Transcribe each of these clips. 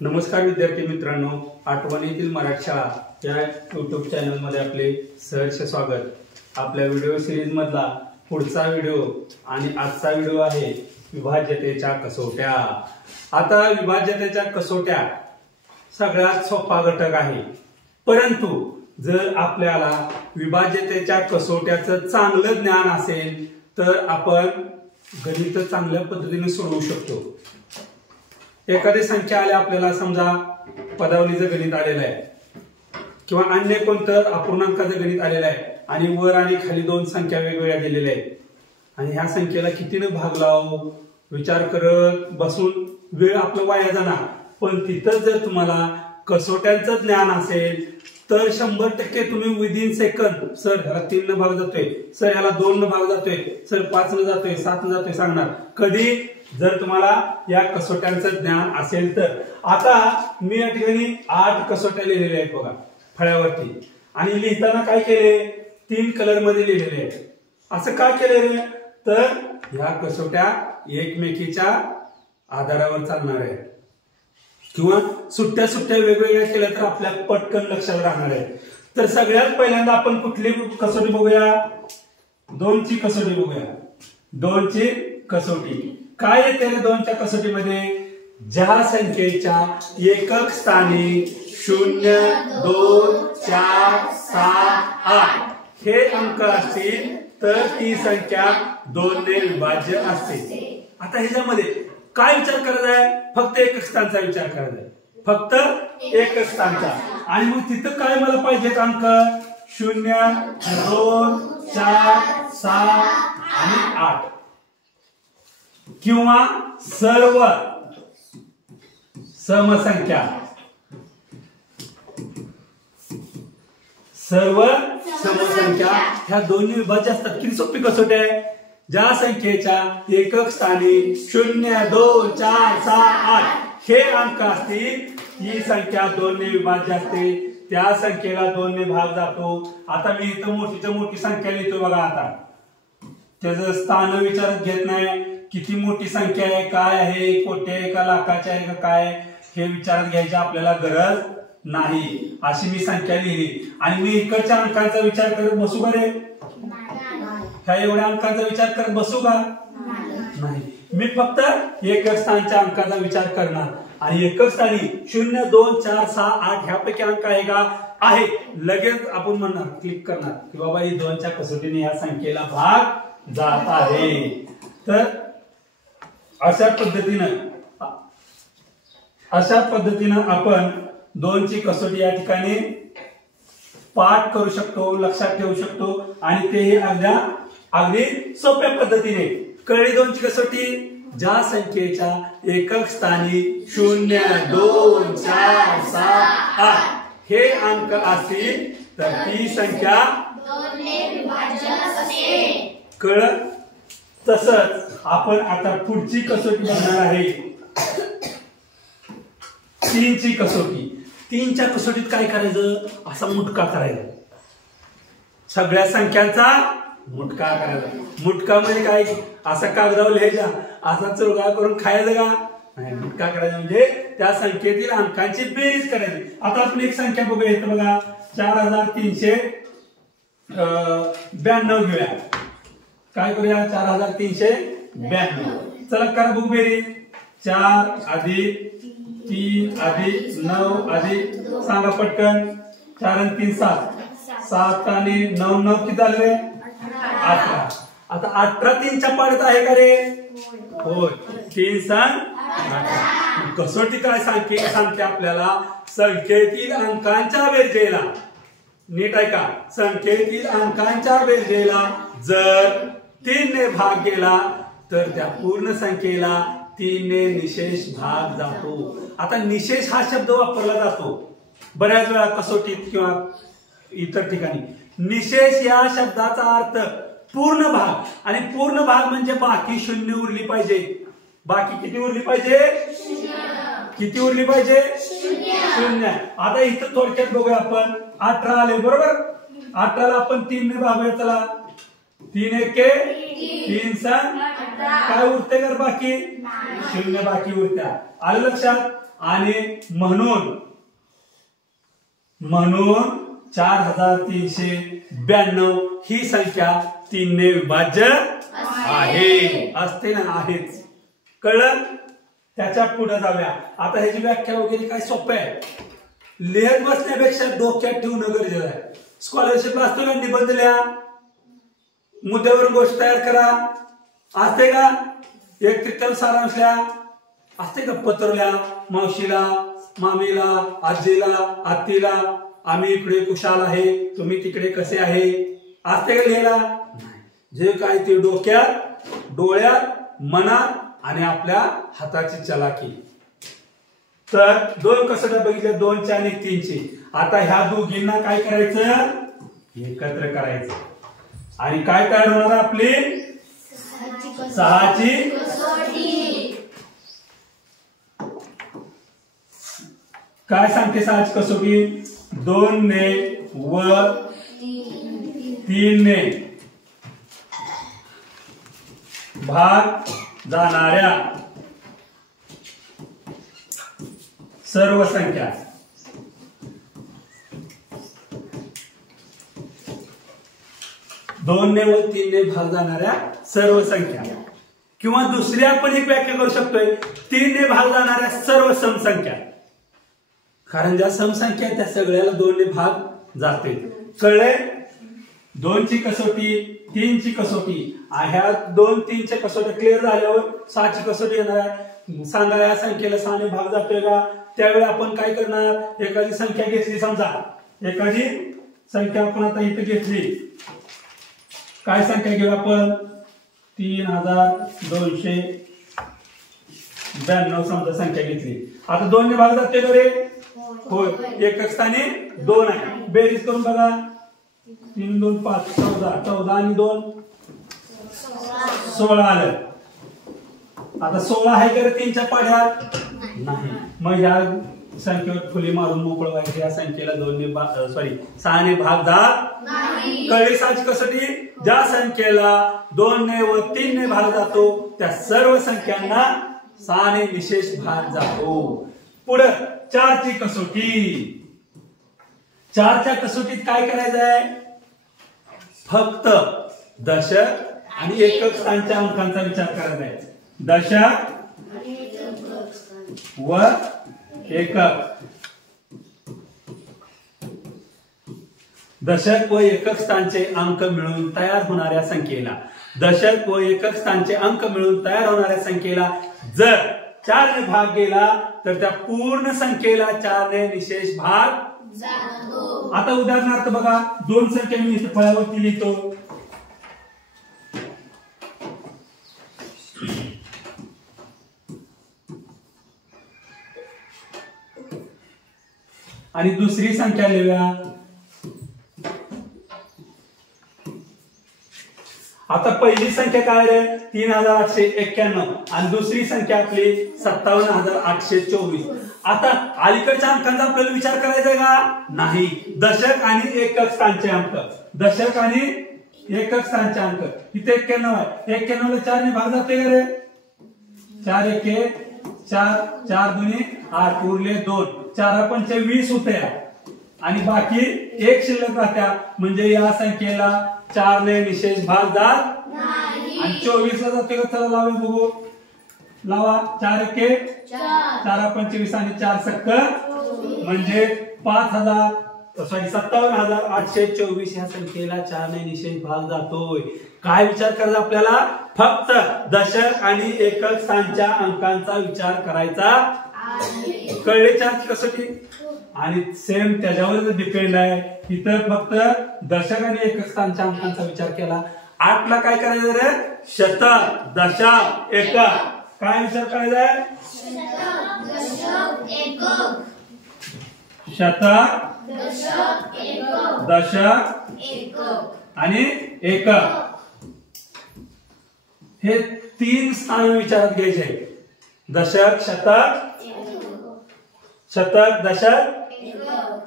नमस्कार विद्यार्थी मित्रांनो, आठवणीतील मराठी शाळा या यूट्यूब चॅनलमध्ये आपले सहर्ष स्वागत। आपल्या व्हिडिओ सिरीज मधला पुढचा व्हिडिओ आणि आजचा व्हिडिओ आहे विभाज्यतेच्या कसोट्या। आता विभाज्यतेच्या कसोट्या सगळ्यात सोपा घटक आहे, परंतु जर आपल्याला विभाज्यतेच्या कसोट्याचं चांगलं ज्ञान असेल तर आपण गणित चांगल्या पद्धतीने सोडवू शकतो। एखादी संख्या आली आपल्याला, समजा पदावलीचं गणित आलेलं आहे किंवा अन्य कोणतं अपूर्णांकाचं गणित आलेलं आहे आणि वर आणि खाली दोन संख्या वेगवेगळ्या दिलेल्या आहेत आणि ह्या संख्येला कितीने भाग लावू विचार करत बसून वेळ आपला वाया जाणार। पण तिथं जर तुम्हाला कसोट्यांचं ज्ञान असेल तर 100% तुम्ही विदिन सेकंद, सर ह्याला 3 न भाग जातोय, सर ह्याला 2 न भाग जातोय, सर 5 न जातोय, 7 न जातोय सांगणार। कधी जर तुम्हाला या कसोट्यांचं ज्ञान असेल तर। आता मी या ठिकाणी 8 कसोट्या लिहिलेल्या आहेत बघा फळ्यावरती, आणि लिहिताना काय केले, 3 कलर मध्ये लिहिलेले आहेत। असं का केले रे, तर ह्या कसोट्या एकमेकीच्या आधारावर चालणार आहेत किंवा सुट्ट्या सुट्ट्या वेगवेगळ्या केल्या तर आपल्या पटकन लक्षात राहणार आहे। तर सगळ्यात पहिल्यांदा आपण कुठली कसोटी बघूया, 2 ची कसोटी बघूया। 2 ची कसोटी काय येते 2 च्या कसोटीमध्ये, ज्या संख्येच्या एकक स्थानी 0, 2, 4, 7, 8 हे अंक असतील तर ती संख्या 2 ने विभाज्य असते। आता ह्याच्यामध्ये काय विचार करायचा आहे, फक्त एकक स्थानचा विचार करायचा आहे, फक्त एकक स्थानचा। आणि मग तिथं काय मला पाहिजेत अंक, 0, 2, 4, 7 आणि 8 किंवा सर्व समसंख्या, सर्व समसंख्या ह्या दोन्ही विभाज्य असतात। किती सोपी कसोटी आहे, ज्या संख्येच्या एकक स्थानी 0, 2, 4, 6, 8 हे अंक असतील ही संख्या 2 ने विभाज्य असते, त्या संख्येला 2 ने भाग जातो। आता मी इथं मोठीच्या मोठी संख्या लिहितो बघा, आता त्याचं स्थान विचारात घेत नाही, किती मोठी संख्या आहे, काय आहे, कोटी आहे का लाखाची आहे का काय हे विचारात घ्यायची आपल्याला गरज नाही। अशी मी संख्या लिहिली आणि मी इकडच्या अंकांचा विचार करत बसू का रे, काय एवढ्या अंकांचा विचार करत बसू का नाही। मी फक्त एकक स्थानच्या अंकाचा विचार करणार आणि एकक स्थानी 0, 2, 4, 6, 8 ह्यापैकी अंक आहे का, आहे, लगेच आपण म्हणणार, क्लिक करणार की बाबा ही 2 च्या कसोटीने या संख्येला भाग जात आहे। तर अशा पद्धतीनं आपण 2 ची कसोटी या ठिकाणी पाठ करू शकतो, लक्षात ठेवू शकतो आणि तेही अगदी सोप्या पद्धतीने। कळली 2 ची कसोटी, ज्या संख्येच्या एकक स्थानी 0, 2, 4, 7, 8 हे अंक असतील तर ती संख्या 2 ने विभाज्य असते। कळलं? तसंच आपण आता पुढची कसोटी बघणार आहे 3 ची कसोटी। 3 च्या कसोटीत काय करायचं, असा मुटका करायचा, सगळ्या संख्यांचा मुटका करायचा। मुटका म्हणजे काय, असा कागदावर लिहायचा, असा चुरगळा करून खायचं का नाही, मुटका करायचा म्हणजे त्या संख्येतील अंकांची बेरीज करायची। आता आपण एक संख्या बघूया, इथं बघा 4392 घेऊया, काय करूया 4392, चला करा बघू बेरीज, 4 अधिक 3 अधिक 9 अधिक, सांगा पटकन, 4 आणि 3 7, 7 आणि 9 9 किती झाले 18। आता 18 3 च्या पाड्यात आहे का रे, होय, 3 सांग 18। कसोटी काय सांगते आपल्याला, संख्येतील अंकांच्या बेरजेला, नीट आहे का, संख्येतील अंकांच्या बेरजेला जर 3 ने भाग गेला तर त्या पूर्ण संख्येला 3 ने निशेष भाग जातो। आता निशेष हा शब्द वापरला जातो बऱ्याच वेळा कसोटीत किंवा इतर ठिकाणी। निशेष या शब्दाचा अर्थ पूर्ण भाग, आणि पूर्ण भाग म्हणजे बाकी 0 उरली पाहिजे। बाकी किती उरली पाहिजे, किती उरली पाहिजे, 0। आता इथं थोडक्यात बघूया आपण, 18 आले बरोबर, 18 ला आपण 3 ने भागूया, चला 3 एके 3 सांग, काय उरते कर बाकी, 0 बाकी उरत्या, आलं लक्षात। आणि म्हणून 4392 ही संख्या 3 ने विभाज्य आहे. असते ना, आहेच. कळलं? त्याच्या पुढे जाऊया. आता ह्याची व्याख्या वगैरे काय सोपं आहे. लिहित बसण्यापेक्षा डोक्यात ठेवणं गरजेचं आहे. स्कॉलरशिपला असतो ना निबंध लिहा, मुद्द्यावरून गोष्ट तयार करा, असते का? 1/3 सारांश लिहा, असते का? पत्र लिहा, मावशीला, मामीला, आजीला, आत्तीला, आम्ही इकडे कुशाल आहे, तुम्ही तिकडे कसे आहे, असते का लिहायला? जे काय ते डोक्यात, डोळ्यात, मनात आणि आपल्या हाताची चलाकी. तर 2 कसोट्या बघितल्या, 2ची आणि 3ची. आता ह्या दोघींना काय करायचं? एकत्र करायचं. आणि काय तयार होणार आपली? 6ची कसोटी. काय सांगते 6ची कसोटी? 2 ने व 3 ने भाग जाणाऱ्या सर्व संख्या. दोन ने व 3 ने भाग जाणाऱ्या सर्व संख्या. किंवा दुसरी आपण एक व्याख्या करू शकतोय, 3 ने भाग जाणाऱ्या सर्व समसंख्या. कारण ज्या समसंख्या आहेत त्या सगळ्याला 2 ने भाग जाते. कळले? 2ची कसोटी, 3ची कसोटी. ह्या 2, 3च्या कसोट्या क्लिअर झाल्यावर 6ची कसोटी येणार आहे. सांगा या संख्येला 6 ने भाग जातोय का? त्यावेळी आपण काय करणार? एखादी संख्या घेतली, समजा एखादी संख्या आपण आता इथे घेतली. काय संख्या घेऊ आपण? 3292 समजा संख्या घेतली. आता 2 ने भाग जाते का रे? होय. एकक स्थानी 2 आहे. बेरीज करून बघा. 3 2 5 14, 14 आणि 2 16 आलं. आता 16 आहे का 3च्या पाढ्यात? नाही. मग ह्या संख्येवर फुली मारून मोकळं व्हायचं. या संख्येला 6 ने भाग जात नाही. कळली 6ची कसोटी? ज्या संख्येला 2 ने व 3 ने भाग जातो त्या सर्व संख्यांना 6 ने विशेष भाग जातो. पुढे 4ची कसोटी. 4च्या कसोटीत काय करायचं आहे? फक्त दशक आणि एकक स्थानच्या अंकांचा विचार करायचा आहे. दशक व एकक. दशक व एकक स्थानचे अंक मिळून तयार होणाऱ्या संख्येला, दशक व एकक स्थानचे अंक मिळून तयार होणाऱ्या संख्येला जर 4 ने भाग गेला तर त्या पूर्ण संख्येला 4 ने विशेष भाग जातो. आता उदाहरणार्थ बघा, 2 संख्या मी इथे फळ्यावरती लिहितो. आणि दुसरी संख्या लिहूया. आता पहिली संख्या काय रे? 3891 आणि दुसरी संख्या आपली 57824. आता अलीकडच्या अंकांचा आपल्याला विचार करायचा का? नाही. दशक आणि एकक स्थानचे अंक, दशक आणि एकक स्थानचे अंक. इथे 91 आहे. 91 ला 4 ने भाग जाते का रे? 4 1 4, 4 2 8, उरले 2, 4 5 20 होत्या आणि बाकी 1 शिल्लक राहत्या. म्हणजे या संख्येला 4 ने विशेष भाग जात नाही. आणि 24 ला जाते का? चला लावा बघू. लावा. 4 1 4 25 आणि 4 सक्क म्हणजे 57,824 ह्या संख्येला 4 ने विशेष भाग जातोय. काय विचार करायचा आपल्याला? फक्त दशक आणि एकक स्थानच्या अंकांचा विचार करायचा. कळले 4ची कसोटी? आणि सेम त्याच्यावर डिपेंड आहे. इथं फक्त दशक आणि एकक स्थानच्या अंकांचा विचार केला. 8 ला काय करायचं रे? शतक, दशक, एकक. काय विचार करायचा आहे? शतक, दशक आणि एकक. हे 3 स्थान विचारात घ्यायचे. दशक, शतक, शतक, दशक,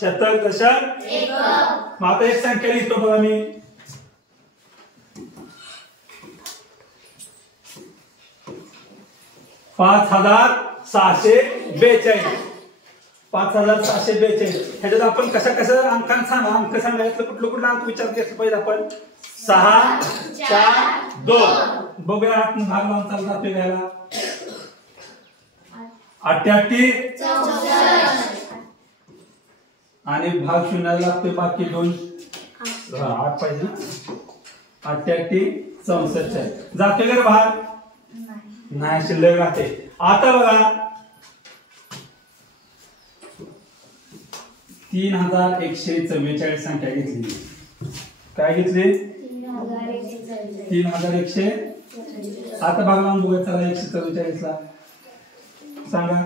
शतक, दशक, एकक. मग आता एक संख्या लिहितो बघा मी. 5000 5642 5642 ह्याच्यात आपण कशा अंकांत अंक सांगायचं कुठलं अंक विचार घेतलं पाहिजे आपण 6 4 2 बघूया भाग लावून चालू जातोय घ्यायला 88 आणि भाग शून्याला लागतोय बाकी 2 8 पाहिजे 88 64 जातोय का भाग नाही शिल्लक राहते आता बघा 3144 संख्या घेतली काय घेतली 3100 आता भाग लावून बघूया चला 144 ला सांगा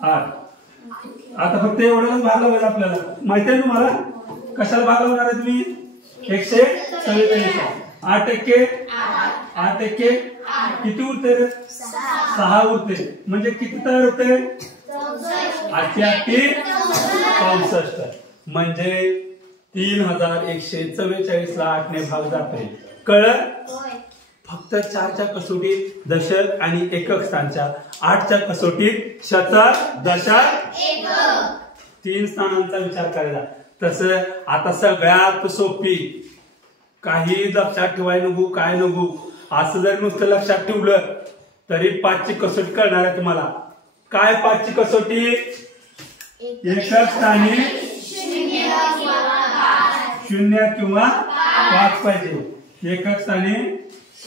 8 आता फक्त एवढंच भाग लावायचं आपल्याला माहिती आहे तुम्हाला कशाला भाग लावणार आहे तुम्ही 144 8 किती उरते 6 उरते म्हणजे किती तयार होते 864 म्हणजे 3144 ला 8 ने भाग जाते कळलं फक्त 4च्या कसोटीत दशक आणि एकक स्थानच्या 8च्या कसोटीत शतक दशक एकक 3 स्थानांचा विचार करायचा तसं आता सगळ्यात सोपी काही लक्षात ठेवाय नको काय नको असं जर नुसतं लक्षात ठेवलं तरी 5ची कसोटी कळणार आहे तुम्हाला काय 5ची कसोटी एकक स्थानी 0 किंवा 5 पाहिजे एकक स्थानी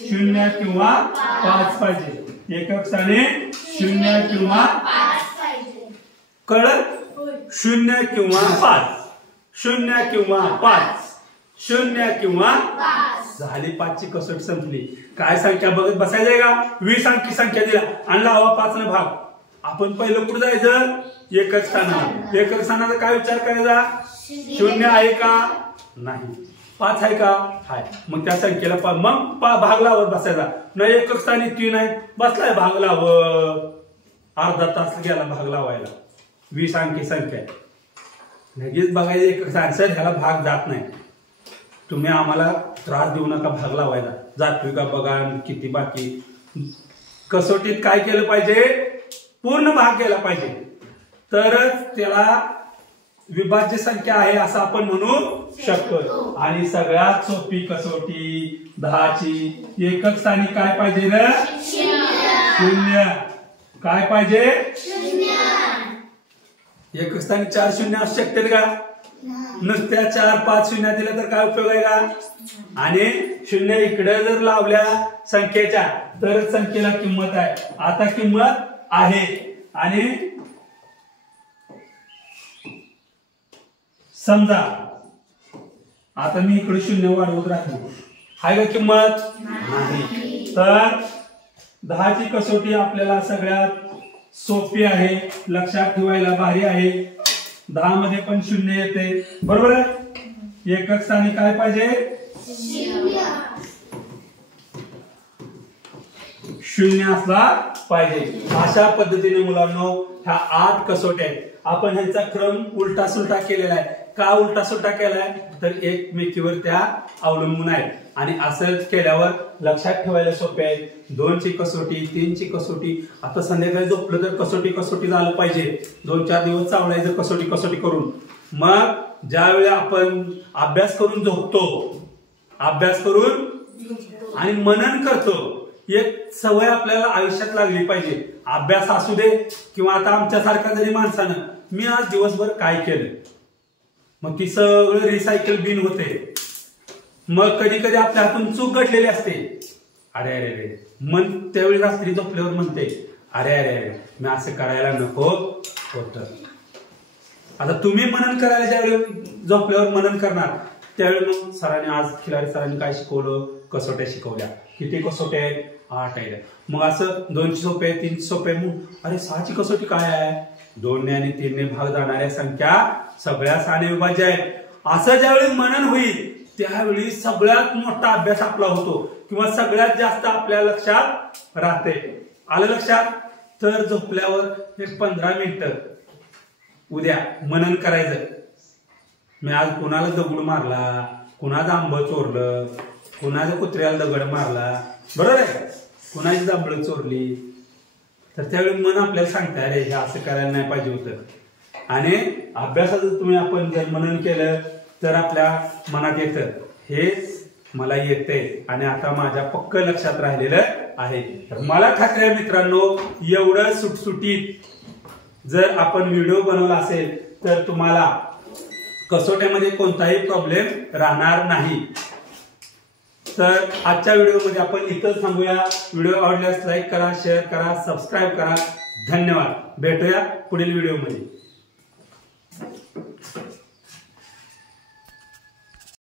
0 किंवा 5 पाहिजे एकक स्थानी 0 किंवा 5 कळत 0 किंवा 5 0 किंवा 5 0 किंवा 5 झाली 5ची कसोटी संपली काय संख्या बघत बसायचंय का 20 अंकी संख्या दिला आणि लावा 5 न भाग आपण पहिलं कुठं जायचं एकक स्थानाचा काय विचार करायचा 0 आहे का नाही 5 आहे का आहे मग त्या संख्येला मग भाग लावत बसायचा न एकक स्थानी 3 आहे बसलाय भाग लावत अर्धा तास गेला भाग लावायला 20 अंकी संख्या लगेच बघायचं एकक स्थान ह्याला भाग जात नाही तुम्ही आम्हाला त्रास देऊ नका भाग लावायला जातोय का बघा किती बाकी कसोटीत काय केलं पाहिजे पूर्ण भाग केला पाहिजे तरच त्याला विभाज्य संख्या आहे असं आपण म्हणू शकतो आणि सगळ्यात सोपी कसोटी 10ची एकक स्थानी काय पाहिजे ना 0 काय पाहिजे एकक स्थानी 4 शून्य असू शकते का नुसत्या 4 5 शून्य दिल्या तर काय उपयोग आहे का आणि 0 इकडे जर लावल्या संख्येच्या तर संख्येला किंमत आहे आता किंमत आहे आणि समजा आता मी इकडे 0 वाढवत राहतो आहे का किंमत नाही तर 10ची कसोटी आपल्याला सगळ्यात सोपी आहे लक्षात ठेवायला भारी आहे 10 मध्ये पण 0 येते बरोबर आहे एकक स्थानी काय पाहिजे 0 असला पाहिजे अशा पद्धतीने मुलांनो ह्या 8 कसोट्या आहेत आपण ह्यांचा क्रम उलटा सुलटा केलेला आहे का उलटा सुलटा केलाय तर एकमेकीवर त्या अवलंबून आहेत आणि असं केल्यावर लक्षात ठेवायला सोपे आहे 2ची कसोटी 3ची कसोटी आता संध्याकाळी झोपलं तर कसोटी झालं पाहिजे 2-4 दिवस चावलायचं कसोटी करून मग ज्यावेळी आपण अभ्यास करून झोपतो अभ्यास करून आणि मनन करतो एक सवय आपल्याला आयुष्यात लागली पाहिजे अभ्यास असू दे किंवा आता आमच्यासारख्या जरी माणसानं मी आज दिवसभर काय केलं मग ती सगळं रिसायकल बिन होते मग कधी कधी आपल्या हातून चूक घडलेली असते अरे अरे अरे मन त्यावेळी रात्री झोपल्यावर म्हणते अरे अरे अरे मी असं करायला नको होत आता तुम्ही मनन करायला ज्यावेळी झोपल्यावर मनन करणार त्यावेळी मग सरांनी आज खिलाडी सरांनी काय शिकवलं कसोट्या शिकवल्या किती कसोट्या आहेत 8 आहेत मग असं 2ची सोपे 3ची सोपे मग अरे 6ची कसोटी काय आहे 2 ने आणि 3 ने भाग जाणाऱ्या संख्या सगळ्या 6 ने विभाज्य आहेत असं ज्यावेळी मनन होईल त्यावेळी सगळ्यात मोठा अभ्यास आपला होतो किंवा सगळ्यात जास्त आपल्या लक्षात राहते आलं लक्षात तर झोपल्यावर एक 15 मिनिटं उद्या मनन करायचं मी आज कुणाला दगड मारला कुणाचं आंब चोरलं कुणाच्या कुत्र्याला दगड मारला बरोबर आहे कुणाची जांभळं चोरली तर त्यावेळी मन आपल्याला सांगते अरे हे असं करायला नाही पाहिजे होतं। आणि अभ्यासाचं तुम्ही आपण जर मनन केलं तर आपल्या मनात येतं हे मला येतंय आणि आता माझ्या पक्क लक्षात राहिलेलं आहे। तर मला खात्री आहे मित्रांनो, एवढं सुटसुटीत जर आपण व्हिडिओ बनवला असेल तर तुम्हाला कसोट्यामध्ये कोणताही प्रॉब्लेम राहणार नाही। तर आजच्या व्हिडिओमध्ये आपण इथंच थांबूया। व्हिडिओ आवडल्यास लाईक करा, शेअर करा, सबस्क्राईब करा। धन्यवाद। भेटूया पुढील व्हिडिओमध्ये।